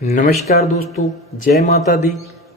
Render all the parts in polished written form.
नमस्कार दोस्तों, जय माता दी।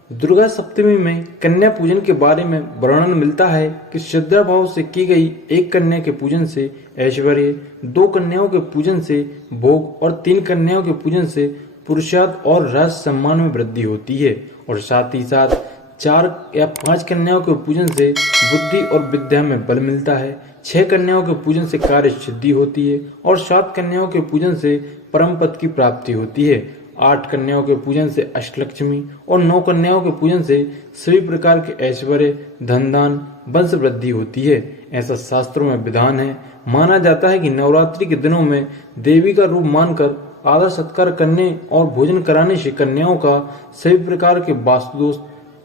दुर्गा सप्तमी में कन्या पूजन के बारे में वर्णन मिलता है कि श्रद्धा भाव से की गई एक कन्या के पूजन से ऐश्वर्य, 2 कन्याओं के पूजन से भोग और 3 कन्याओं के पूजन से पुरुषार्थ और राज सम्मान में वृद्धि होती है। और साथ ही साथ 4 या 5 कन्याओं के पूजन से बुद्धि और विद्या में बल मिलता है। 6 कन्याओं के पूजन से कार्य सिद्धि होती है और 7 कन्याओं के पूजन से परम पद की प्राप्ति होती है। 8 कन्याओं के पूजन से अष्टलक्ष्मी और 9 कन्याओं के पूजन से सभी प्रकार के ऐश्वर्य, धन दान, वंश वृद्धि होती है। ऐसा शास्त्रों में विधान है। माना जाता है कि नवरात्रि के दिनों में देवी का रूप मानकर आदर सत्कार करने और भोजन कराने से कन्याओं का सभी प्रकार के वास्तुदोष,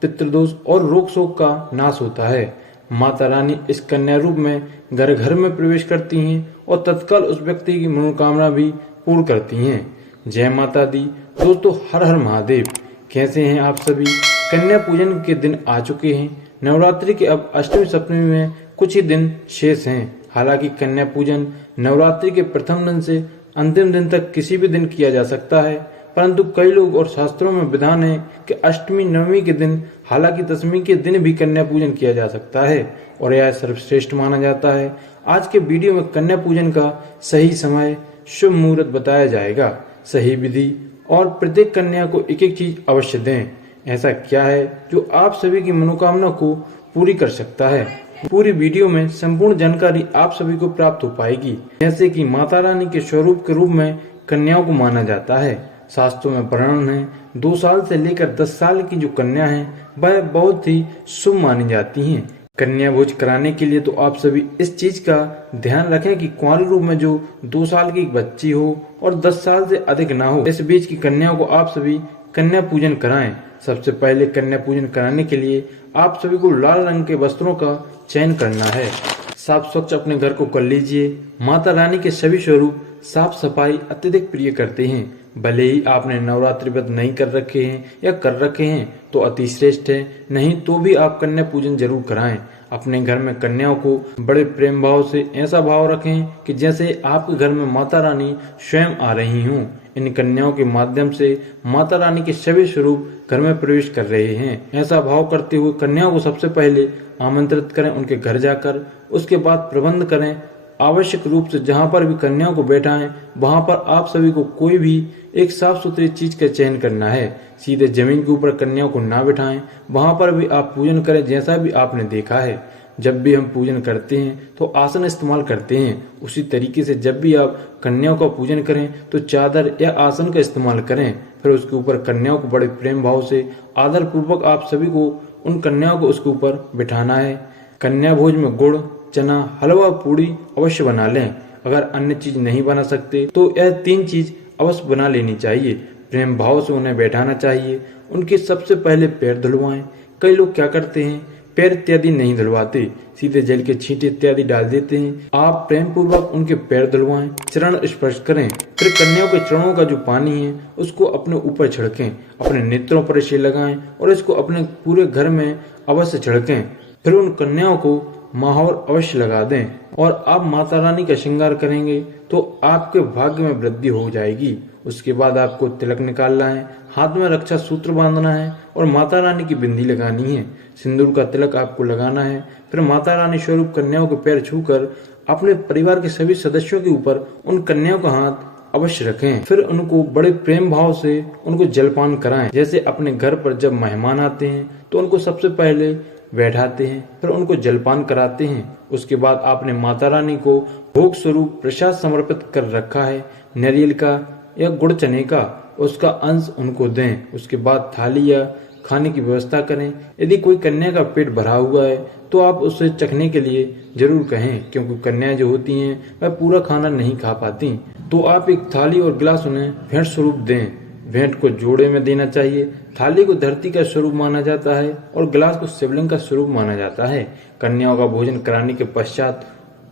पितृदोष और रोग शोक का नाश होता है। माता रानी इस कन्या रूप में घर घर में प्रवेश करती हैं और तत्काल उस व्यक्ति की मनोकामना भी पूर्ण करती हैं। जय माता दी। दोस्तों, हर हर महादेव। कैसे हैं आप सभी? कन्या पूजन के दिन आ चुके हैं। नवरात्रि के अब अष्टमी सप्तमी में कुछ ही दिन शेष हैं। हालांकि कन्या पूजन नवरात्रि के प्रथम दिन से अंतिम दिन तक किसी भी दिन किया जा सकता है, परंतु कई लोग और शास्त्रों में विधान है कि अष्टमी, नवमी के दिन, हालांकि दशमी के दिन भी कन्या पूजन किया जा सकता है और यह सर्वश्रेष्ठ माना जाता है। आज के वीडियो में कन्या पूजन का सही समय, शुभ मुहूर्त बताया जाएगा, सही विधि और प्रत्येक कन्या को एक एक चीज अवश्य दें। ऐसा क्या है जो आप सभी की मनोकामना को पूरी कर सकता है? पूरी वीडियो में संपूर्ण जानकारी आप सभी को प्राप्त हो पाएगी। जैसे कि माता रानी के स्वरूप के रूप में कन्याओं को माना जाता है। शास्त्रों में वर्णन है 2 साल से लेकर 10 साल की जो कन्या है वह बहुत ही शुभ मानी जाती हैं। कन्या भोज कराने के लिए तो आप सभी इस चीज का ध्यान रखें कि कुंवारे रूप में जो 2 साल की बच्ची हो और 10 साल से अधिक ना हो, इस बीच की कन्याओं को आप सभी कन्या पूजन कराएं। सबसे पहले कन्या पूजन कराने के लिए आप सभी को लाल रंग के वस्त्रों का चयन करना है। साफ स्वच्छ अपने घर को कर लीजिए। माता रानी के सभी स्वरूप साफ सफाई अत्यधिक प्रिय करते हैं। भले ही आपने नवरात्रि व्रत नहीं कर रखे हैं या कर रखे हैं तो अति श्रेष्ठ है, नहीं तो भी आप कन्या पूजन जरूर कराएं। अपने घर में कन्याओं को बड़े प्रेम भाव से ऐसा भाव रखें कि जैसे आपके घर में माता रानी स्वयं आ रही हों। इन कन्याओं के माध्यम से माता रानी के सभी स्वरूप घर में प्रवेश कर रहे हैं। ऐसा भाव करते हुए कन्याओं को सबसे पहले आमंत्रित करें उनके घर जाकर। उसके बाद प्रबंध करें आवश्यक रूप से जहां पर भी कन्याओं को बैठाएं वहां पर आप सभी को कोई भी एक साफ सुथरी चीज का चयन करना है। सीधे जमीन के ऊपर कन्याओं को ना बैठाएं, वहां पर भी आप पूजन करें जैसा भी आपने देखा है। जब भी हम पूजन करते हैं तो आसन इस्तेमाल करते हैं, उसी तरीके से जब भी आप कन्याओं का पूजन करें तो चादर या आसन का इस्तेमाल करें। फिर उसके ऊपर कन्याओं को बड़े प्रेम भाव से आदर पूर्वक आप सभी को उन कन्याओं को उसके ऊपर बिठाना है। कन्या भोज में गुड़, चना, हलवा, पूड़ी अवश्य बना लें। अगर अन्य चीज नहीं बना सकते तो यह 3 चीज अवश्य बना लेनी चाहिए। प्रेम भाव से उन्हें बैठाना चाहिए। उनके सबसे पहले पैर धुलवाएं। कई लोग क्या करते हैं, पैर इत्यादि नहीं धुलवाते, सीधे जल के छींटे इत्यादि डाल देते हैं। आप प्रेम पूर्वक उनके पैर धुलवाएं, चरण स्पर्श करें। फिर कन्याओं के चरणों का जो पानी है उसको अपने ऊपर छिड़कें, अपने नेत्रों पर इसे लगाएं और इसको अपने पूरे घर में अवश्य छिड़कें। फिर उन कन्याओं को माहौर अवश्य लगा दें और आप माता रानी का श्रृंगार करेंगे तो आपके भाग्य में वृद्धि हो जाएगी। उसके बाद आपको तिलक निकालना है, हाथ में रक्षा सूत्र बांधना है और माता रानी की बिंदी लगानी है। सिंदूर का तिलक आपको लगाना है। फिर माता रानी स्वरूप कन्याओं के पैर छूकर अपने परिवार के सभी सदस्यों के ऊपर उन कन्याओं का हाथ अवश्य रखें। फिर उनको बड़े प्रेम भाव से उनको जलपान कराएं। जैसे अपने घर पर जब मेहमान आते हैं तो उनको सबसे पहले बैठाते हैं, फिर उनको जलपान कराते हैं। उसके बाद आपने माता रानी को भोग स्वरूप प्रसाद समर्पित कर रखा है, नारियल का या गुड़ चने का, उसका अंश उनको दें। उसके बाद थाली या खाने की व्यवस्था करें। यदि कोई कन्या का पेट भरा हुआ है तो आप उसे चखने के लिए जरूर कहें, क्योंकि कन्याएं जो होती हैं वह पूरा खाना नहीं खा पाती। तो आप एक थाली और गिलास उन्हें भेंट स्वरूप दें। भेंट को जोड़े में देना चाहिए। थाली को धरती का स्वरूप माना जाता है और गिलास को शिवलिंग का स्वरूप माना जाता है। कन्याओं का भोजन कराने के पश्चात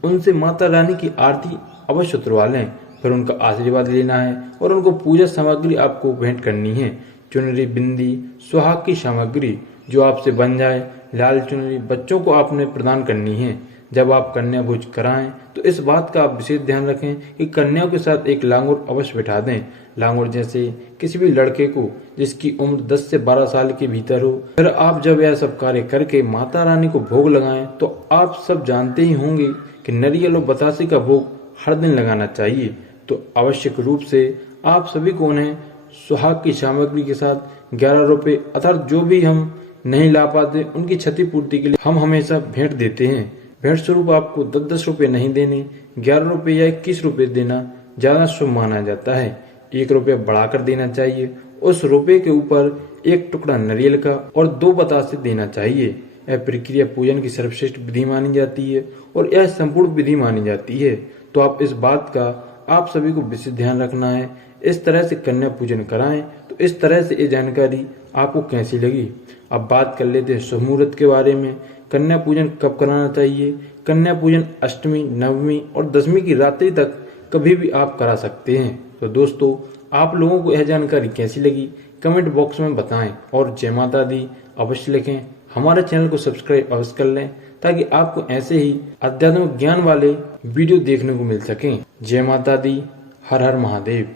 उनसे माता रानी की आरती अवश्य उतरवा लें। फिर उनका आशीर्वाद लेना है और उनको पूजा सामग्री आपको भेंट करनी है। चुनरी, बिंदी, सुहाग की सामग्री जो आपसे बन जाए, लाल चुनरी बच्चों को आपने प्रदान करनी है। जब आप कन्या भोज कराएं तो इस बात का आप विशेष ध्यान रखें कि कन्याओं के साथ एक लांगुर अवश्य बिठा दें। लांगुर जैसे किसी भी लड़के को जिसकी उम्र 10 से 12 साल के भीतर हो। फिर आप जब यह सब कार्य करके माता रानी को भोग लगाएं तो आप सब जानते ही होंगे कि नारियल और बतासे का भोग हर दिन लगाना चाहिए। तो आवश्यक रूप से आप सभी को उन्हें सुहाग की सामग्री के साथ 11 रुपए अर्थात जो भी हम नहीं ला पाते उनकी क्षतिपूर्ति के लिए हम हमेशा भेंट देते हैं। भेंट स्वरूप आपको 10-10 रुपए नहीं देने, 11 रुपए या 21 रुपए देना ज्यादा शुभ माना जाता है। 1 रुपया बढ़ाकर देना चाहिए। उस रुपए के ऊपर 1 टुकड़ा नारियल का और 2 बतासे देना चाहिए। यह प्रक्रिया पूजन की सर्वश्रेष्ठ विधि मानी जाती है और यह संपूर्ण विधि मानी जाती है। तो आप इस बात का आप सभी को विशेष ध्यान रखना है। इस तरह से कन्या पूजन कराएं। तो इस तरह से ये जानकारी आपको कैसी लगी? अब बात कर लेते हैं शुभ मुहूर्त के बारे में। कन्या पूजन कब कराना चाहिए? कन्या पूजन अष्टमी, नवमी और दशमी की रात्रि तक कभी भी आप करा सकते हैं। तो दोस्तों, आप लोगों को यह जानकारी कैसी लगी कमेंट बॉक्स में बताएं और जय माता दी अवश्य लिखें। हमारे चैनल को सब्सक्राइब अवश्य कर लें ताकि आपको ऐसे ही आध्यात्मिक ज्ञान वाले वीडियो देखने को मिल सकें। जय माता दी, हर हर महादेव।